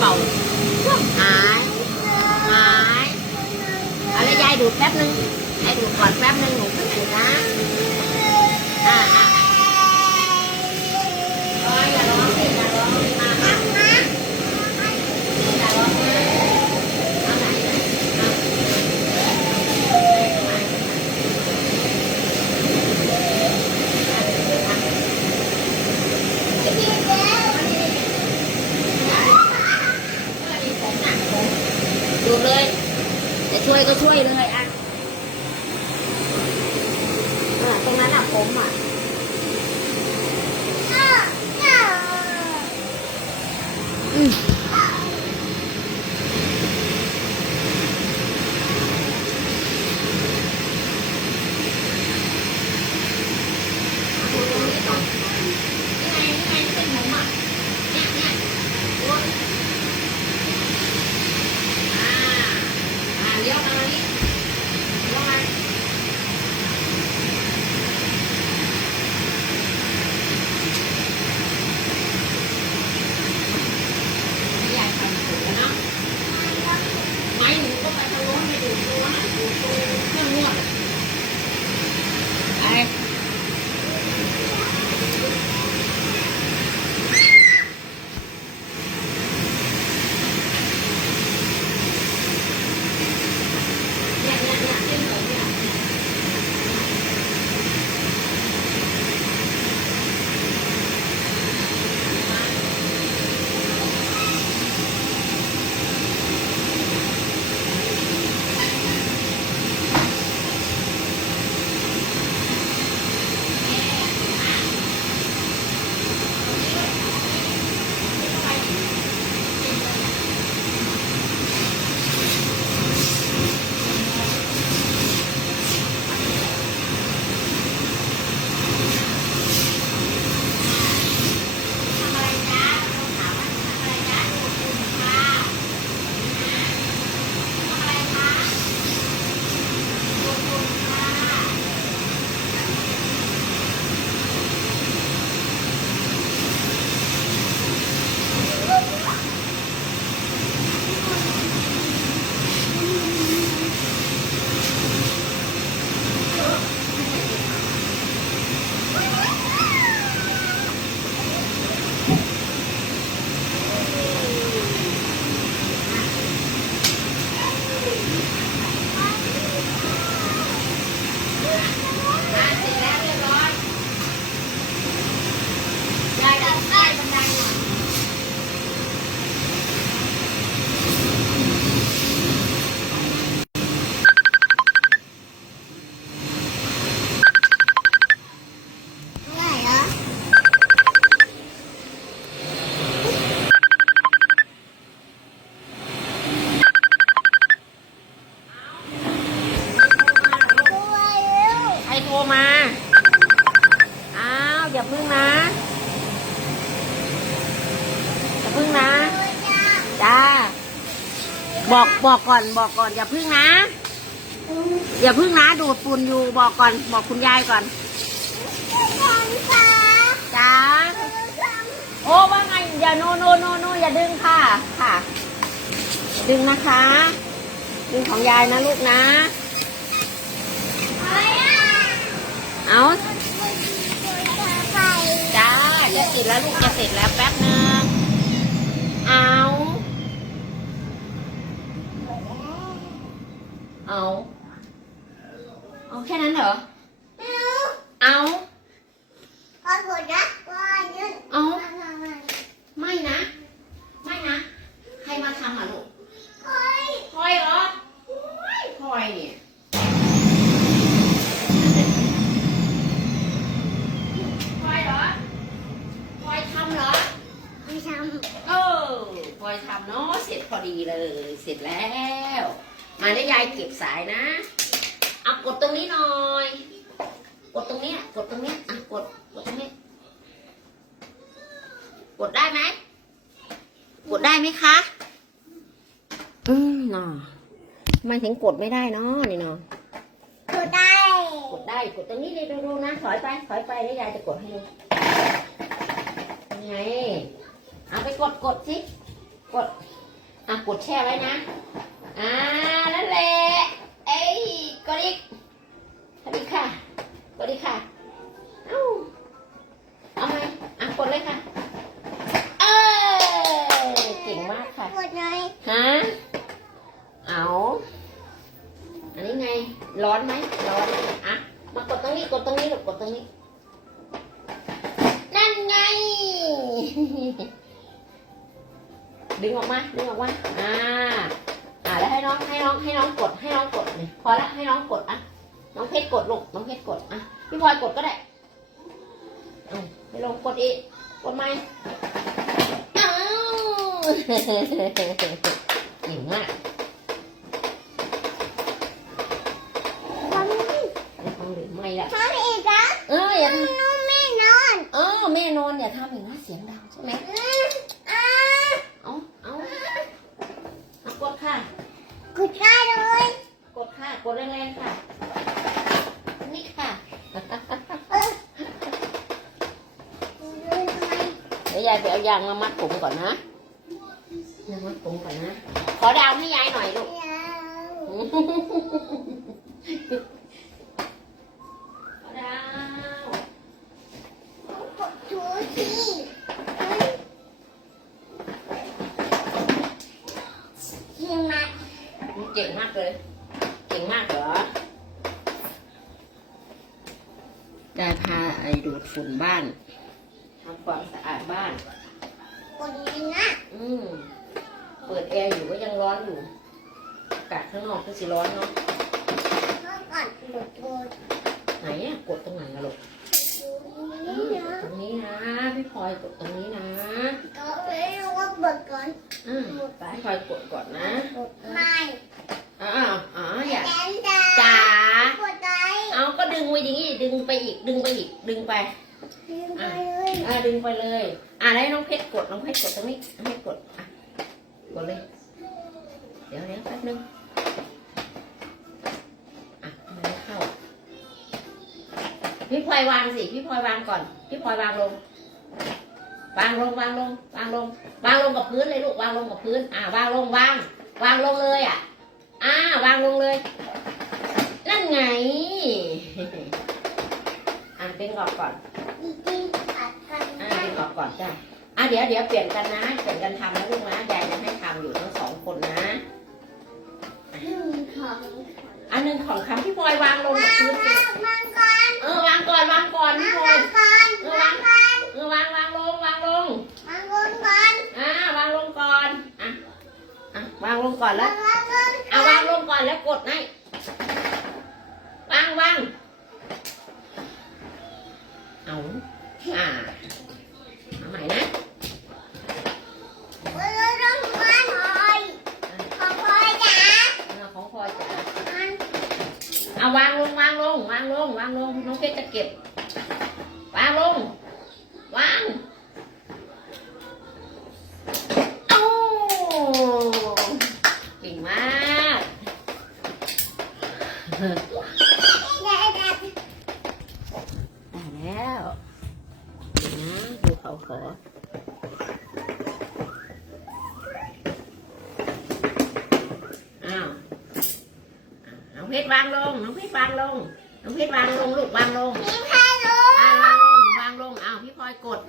เป่าหายหายอะไรยายดูดแป๊บนึงยายดูดก่อนแป๊บนึงหนูเพิ่งดูดนะอ่าอ่าโอ้ยอย่าร้องสิอย่าร้องสิมามาอย่าร้องนะเอาไหนไหนเอาดูดเลยจะ ช่วยก็ช่วยเลยอะตรงนั้นอะผมอะ บอกบอกก่อนบอกก่อนอย่าพึ่งนะ อย่าพึ่งนะดูดฝุ่นอยู่บอกก่อนบอกคุณยายก่อนจ้าโอ้ว่าไงอย่าโนโนโนโนอย่าดึงค่ะค่ะ ดึงนะคะ ดึงของยายนะลูกนะเอาจ้าจะเสร็จแล้วลูกจะเสร็จแล้วแป๊บนึงเอา เอา เอาแค่นั้นเหรอ เอา เอา ไม่นะ ไม่นะ ใครมาทำอะลูกพลอยเหรอโอ้ยพลอยเนี่ยพลอยเหรอพลอยทำเหรอ เออพลอยทำเนาะ เสร็จพอดีเลย เสร็จแล้ว มาได้ยายเก็บสายนะเอากดตรงนี้หน่อย กดตรงเนี้ยกดตรงเนี้ยอะกดกดตรงนี้ กดได้ไหมกดได้ไหมคะ อืมเนาะทำไมันถึงกดไม่ได้เนาะนี่เนาะกดได้ กดตรงนี้เลยดูดูนะถอยไปถอยไปแล้วยายจะกดให้ดูยังไงเอาไปกดกดสิกดอะกดแช่ไว้นะ อ่า นั่นแหละ เอ้ยกดอีกกดอีกค่ะ กดอีกค่ะ เอ้า เอาไหมอะกดเลยค่ะ เอ้ยเก่งมากค่ะ กดหน่อยฮะ เอา อันนี้ไง ร้อนไหม ร้อนไหมอะ มากดตรงนี้ กดตรงนี้ลูกกดตรงนี้ นั่นไง ดึงออกมา ดึงออกมา อ่า อ่าแล้วให้น้องให้น้องให้น้องกดให้น้องกดนี่พอละให้น้องกดอะน้องเพชรกดลูกน้องเพชรกดอะพี่พลอยกดก็ได้อืมไปลงกดอีกกดไหมอ้าวเก่งมากทำนี่ไม่ต้องหรือไม่ละทำอีกนะเอออย่าน้องไม่นอนเออแม่นอนอย่าทำอย่างนั้นเสียงดังใช่ไหมายไปเอายางมามัดผมก่อนนะยางมัดผมก่อนนะ ขอดาวให้ยายหน่อยลูกไม่เอาขอดาวกดถูสิเยี่ยมมากเก่งมากเลย เก่งมากเหรอได้พาไอ้ดูดฝุ่นบ้านทำความสะอาดบ้าน กดนี้นะอืมเปิดแอร์อยู่ก็ยังร้อนอยู่อากาศข้างนอกก็สิร้อนเนาะก็กดกดกดไหนอะกดตรงไหนอะลูกดูนี่นะตรงนี้นะพี่พลอยกดตรงนี้นะก็ไม่รู้ว่าเบิกก่อนอืมพี่พลอยกดก่อนนะไม่อ๋ออ๋ออย่าแกนจ้าจ๋ากดได้เอาก็ดึงไว้อย่างงี้ดึงไปอีกดึงไปอีกดึงไป ดึงไปเลย อ่าดึงไปเลยอ่าแล้น้องเพชรกดน้องเพชรกดตรงนี้น้องเพชรกดอะกดเลย เดี๋ยวเดี๋ยวแป๊บนึงอะมันไม่เข้า พี่พลอยวางสิพี่พลอยวางก่อน พี่พลอยวางลง วางลงวางลงวางลง วางลงกับพื้นเลยลูกวางลงกับพื้น อ่าวางลงวาง วางลงเลยอะ อ่าวางลงเลย นั่นไง อะดึงออกก่อนจริงๆอัดกัน อะได้ดึงออกก่อนจ้ะอะเดี๋ยวเดี๋ยวเปลี่ยนกันนะเปลี่ยนกันทำนะลูกนะยายจะให้ทำอยู่ทั้งสองคนนะหนึ่งของอันหนึ่งของคำพี่พลอยวางลงกับพื้นสิเออวางก่อนวางก่อนพี่พลอยงก่อวางเออวางวางลงวางลงวางก่อนอ่าวางลงก่อนอะอะวางลงก่อนแล้วเอาวางลงก่อนแล้วกดให้วางวาง เอาอ่าเอาใหม่นะวางลงมาหน่อยของพ่อจ๋าเอาของพลอยจ้ะมันเอาวางลงวางลงวางลงวางลงน้องเพชรจะเก็บ วางลง วางโอ้เก่งมาก ได้ได้ ได้แล้วนะดูเขาขออ้าวน้อง เพชรวางลง น้องเพชรวางลง น้องเพชรวางลงลูกวางลง พี่พาลู อ่าวางลง วางลง อ้าวพี่พลอยกด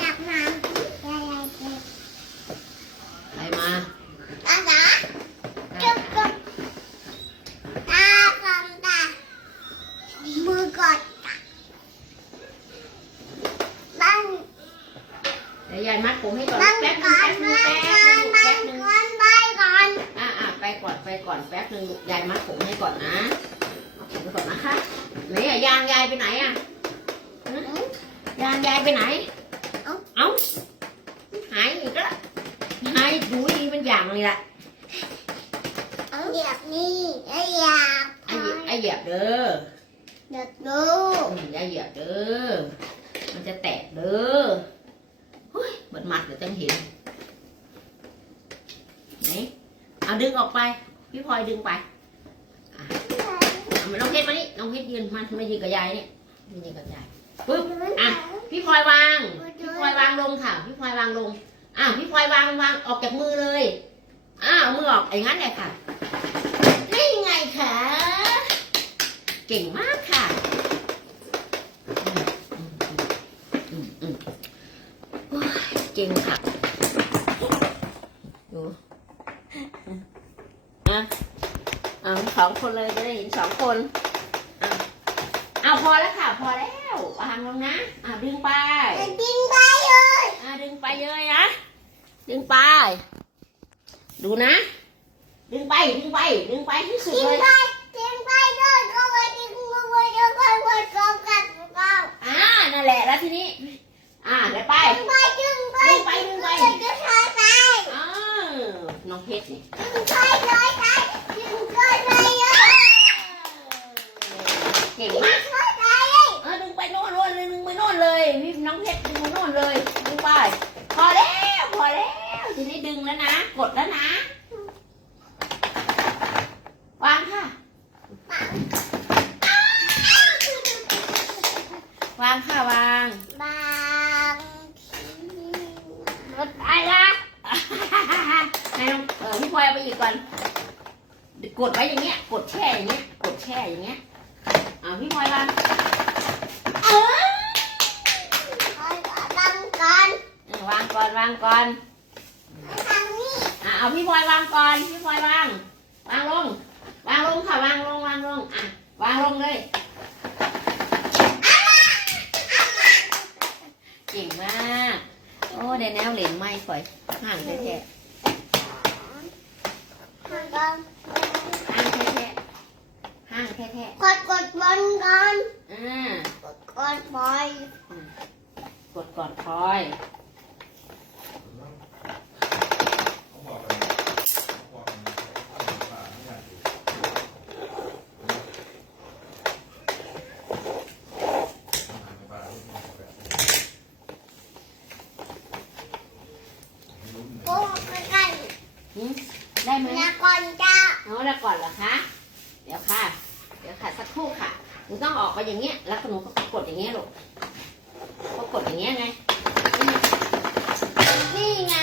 อยากน้ำอะไรเด็ก ใครมา ตาจ๋าจุ๊บจุ๊บตาคำตามือกดตาบ้าน เดี๋ยวยายมัดผมให้ก่อน บ้าน แป๊บนึ ก่ ง อน แป๊บนึง บ้าน แป๊บนึง ก่อน แป๊บนึง บ้านก่อน อ่าอ่าไป ก่อนไปก่อนแป๊บนึงลูกยายมัดผมให้ก่อนนะเอาผมไปก่อนนะคะไหนอะยางยายไปไหนอะฮะยางยายไปไหน เอ้าเอ้าหายอีกแล้วหายดูดีมันอย่างเลยล่ะอยากนี่อยากไอ้เหยียบไอ้เหยียบเด้ออยากดูอืมอย่าเหยียบเด้อมันจะแตกเด้อเฮ้ยเหมือนหมัดเดี๋ยวจังเห็นไหนเอาดึงออกไป พี่พลอยดึงไปเอาน้องเพชรมานี่น้องเพชรยืนมามายืนกับยายเนี่มายืนกับยายปึ๊บอะพี่พลอยวาง พี่พลอยวางลงค่ะ พี่พลอยวางลงอ่าพี่พลอยวางวางออกจากมือเลยอ่าเอามือออกอย่างนั้นเลยค่ะนี่ไงคะเก่งมากค่ะเก่งค่ะดูอะอ่า สองคนเลยจะได้เห็นสองคนอะเอาพอแล้วค่ะ พอแล้ววางลงนะอ่าดึงไปกินไปเลยอ่าดึงไปเลยนะ ดึงไป ดูนะ ดึงไป ดึงไป ดึงไปที่สุดกินเลยไปกินไปด้วยก็ไปกินก็ไปเดี๋ยวก็ไปก็กันก็อ่า นั่นแหละ แล้วทีนี้ อ่าเดี๋ยวไปกินไปกินไป ดึงไป ดึงไปจะใช้ไปอ้าวน้องเพชรนี่กินไปเลยไปกินก็ไปเลยเก่งกินมากก็ไปเออดึงไปโน่นโน่นเลยดึงไปโน่นเลยพี่น้องเพชรดึงไปโน่นเลยดึงไป พอแล้วพอแล้วทีนี้ดึงแล้วนะ กดแล้วนะ วางค่ะ วางค่ะวางบางทีรถไปละให้น้องเออพี่พลอยเอาไปอีกก่อน กดไว้อย่างเงี้ย กดแช่อย่างเงี้ย กดแช่อย่างเงี้ยอ่าพี่พลอยวางเออตั้งก่อนเออวางก่อนวางก่อนทางนี้อ่าเอาพี่พลอยวางก่อนพี่พลอยวาง วางลง วางลงค่ะวางลงวางลงอะวางลงเลยเก่งมากโอ้ได้แนวเหรียญไม้ข่อยห่างแท้ทางก่อนๆห่างแท้ ๆห่างแท้กดกดบอลก่อนๆอ่ากดกดบอลกดก่อนพลอยปุ๊บกันหืมได้ไหมแล้วก่อนจ้าเอาแล้วก่อนเหรอคะ เดี๋ยวค่ะ เดี๋ยวค่ะสักครู่ค่ะหนูต้องออกไปอย่างเงี้ยแล้วหนูก็กดอย่างเงี้ยลูกก็กดอย่างเงี้ยไง นี่ไง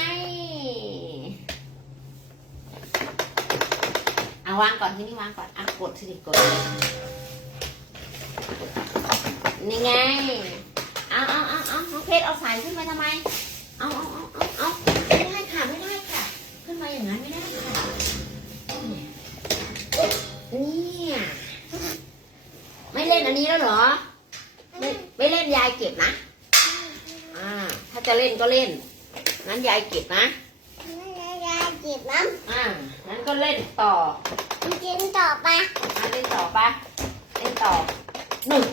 เอาวางก่อนที่นี่วางก่อนอะกดสิกดเลยนี่ไง เอาเอาเอาเอาเพชรเอาสายขึ้นมาทำไม เอาเอาเอาเอาเอาไม่ได้ค่ะไม่ได้ค่ะ ขึ้นมาอย่างนั้นไม่ได้ค่ะ เนี่ยไม่เล่นอันนี้แล้วเหรอ ไม่ไม่เล่นยายเก็บ นะ อ่า ถ้าจะเล่นก็เล่น งั้นยายเก็บนะ ยายจีบน้อ่า งั้นก็เล่นต่อำกินต่อไปอ่าเล่นต่อปะเล่นต่อหนึ่ง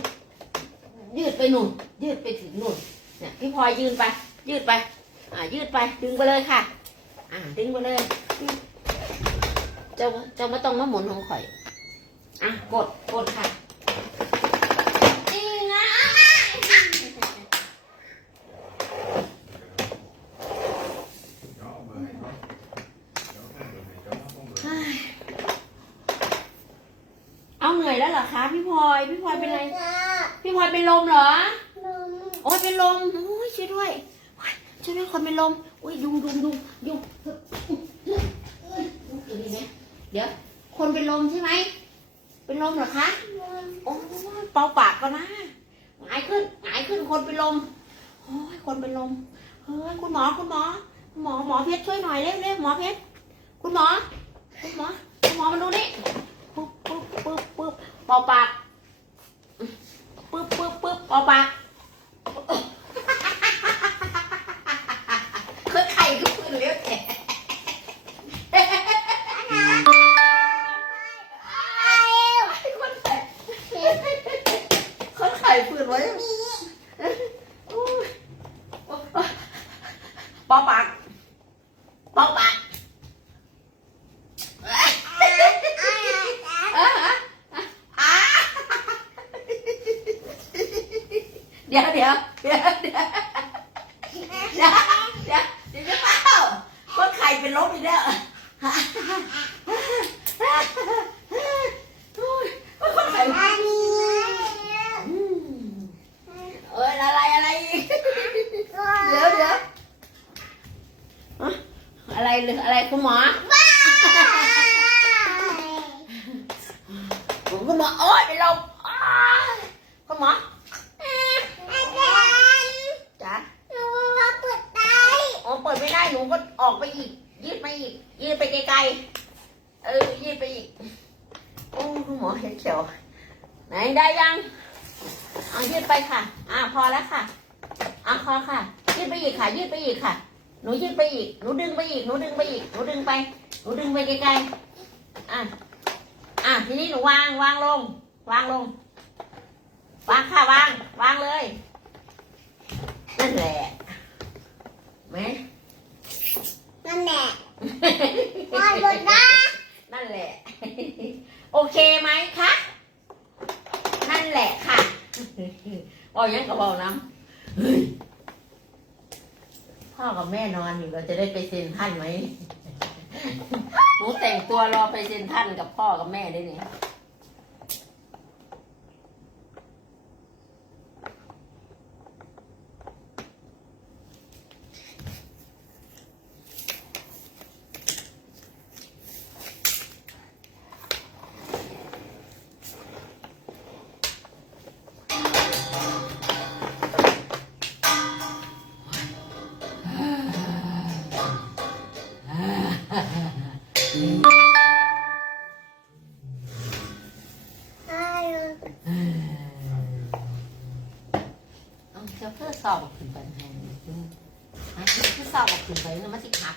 ยืดไปหนุนยืดไปถึงหนุนเนี่ยพี่พลอยยืนไป ยืดไป อ่า ยืดไป ดึงไปเลยค่ะ อ่า ดึงไปเลย เจ้าเจ้าไม่ต้องมาหมุนของข่อย อะ กด กดค่ะนี่ไงเอาเหนื่อยแล้วเหรอคะพี่พล อยพี่พลอยเป็นไร พี่พลอยเป็นลมเหรอ โอ้ยเป็นลมโอ้ยช่วยด้วยโอ้ยช่วยด้วยคนเป็นลมโอ้ยยุงยุงยุงยุงเดี๋ยวนี้เนี่ยเดี๋ยว คนเป็นลมใช่ไหม เป็นลมเหรอคะ โอ้ยเป่าปากก่อนนะหงายขึ้นหงายขึ้นคนเป็นลม โอ้ยคนเป็นลม เฮ้ยคุณหมอคุณหมอ หมอหมอเพชรช่วยหน่อยเร็วเร็วหมอเพชร คุณหมอ คุณหมอ คุณหมอมาดูนี่ปึ๊บปึ๊บปึ๊บปึ๊บเป่าปากปึ๊บ ปึ๊บปึ๊บเป่าปากคือไข่ก็พื้นเลี้ยวแฉะคนไข่คนไข่พื้นไว้เป่าปากเป่าปาก เดี๋ยวเดี๋ยวเดี๋ยวเดี๋ยวเดี๋ยวเปล่าคนไข่เป็นลมอีกแล้วคนไข่เอ้ยอะไรอะไรอีกเดี๋ยวเดี๋ยวอะไรหรืออะไรคุณหมอคุณหมอโอ๊ยเป็นลมคุณหมอ ดไม่ได้หนูก็ออกไปอีก ยืดไปอีก ยืดไปไกลๆเออยืดไปอีกโอ้คุณหมอเห็นเขียว ไหนได้ยังเอายืดไปค่ะ อ่าพอแล้วค่ะอะพอค่ะ ยืดไปอีกค่ะ ยืดไปอีกค่ะ หนูยืดไปอีก หนูดึงไปอีก หนูดึงไปอีก หนูดึงไป หนูดึงไปไกลๆอะอะทีนี้หนูวางวางลง วางลง วางค่ะวาง วางเลยนั่นแหละไหม นั่นแหละวาดบนได้ นั่นแหละ โอเคไหมคะ นั่นแหละค่ะ บอ กยังก็บอกน้ำเฮ้ยพ่อกับแม่นอนอยู่เราจะได้ไปเซ็นท่านไหมหนูแต่งตัวรอไปเซ็นท่านกับพ่อกับแม่ได้เนี่ย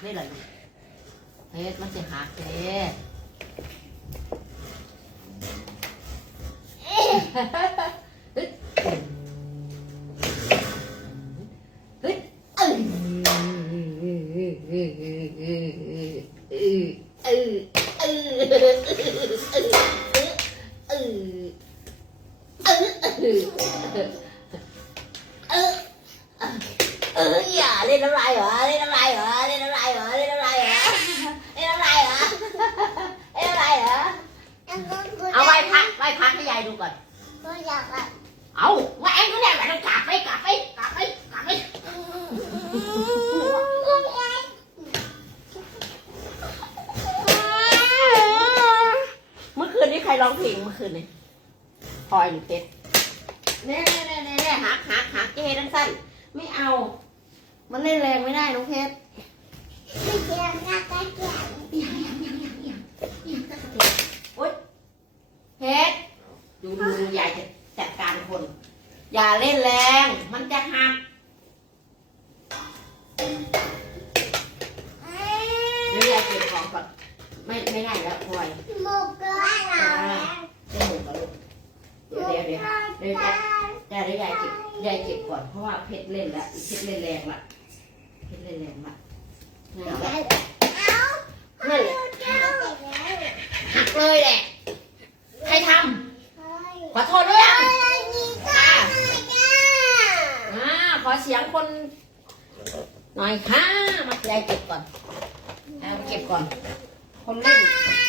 ได้เหรอลูกเฮ็ดมันจะหักเด้ เพลงเมื่อคืนนี้พลอยหรือเป็ดเน่เน่เน่เน่เน่หักหักหักเจ๊ทั้งสั้นไม่เอา มันเล่นแรงไม่ได้น้องเพชรไม่เกี่ยวกับตะเกียบโอ๊ยเพชรดูดูดูยายจะจัดการคน อย่าเล่นแรง มันจะหักเดี๋ยวยายเก็บของก่อน ไม่ไม่ได้แล้วพลอยหมกก็เราแล้วจะหมดแล้วลูกเดี๋ยวเดี๋ยวเดี๋ยวเดี๋ยวจะยายเดี๋ยวยายเก็บยายเก็บก่อนเพราะว่าเพชรเล่นละเพชรเล่นแรงละเพชรเล่นแรงละไม่เอาละเอานั่นแหละหักเลยแหละใครทำขอโทษด้วยยังอ่าขอเสียงคนหน่อยค่ะมายายเก็บก่อนยายเก็บก่อน คนเล่นไ